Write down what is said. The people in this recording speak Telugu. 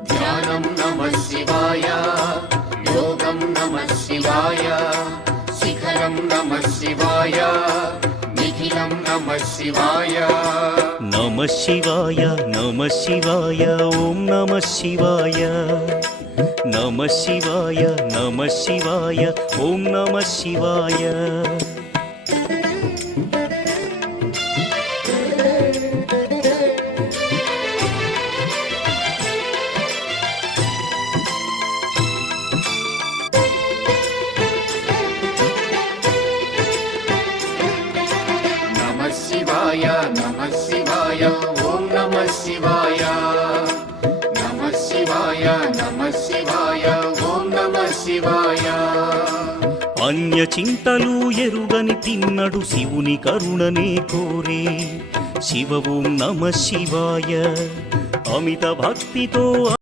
ధ్యానం నమః శివాయ, యోగం నమః శివాయ, శిఖరం నమః శివాయ, నిఖిలం నమః శివాయ. నమః శివాయ నమః శివాయ ఓం నమః శివాయ. నమః శివాయ నమః శివాయ ఓం నమః శివాయ. నమః శివాయ నమః శివాయ ఓం నమః శివాయ. నమః శివాయ నమః శివాయ ఓం నమః శివాయ. అన్య చింతలు ఎరుగని తిన్నడు శివుని కరుణనే కోరే. శివ ఓం నమః శివాయ. అమిత భక్తితో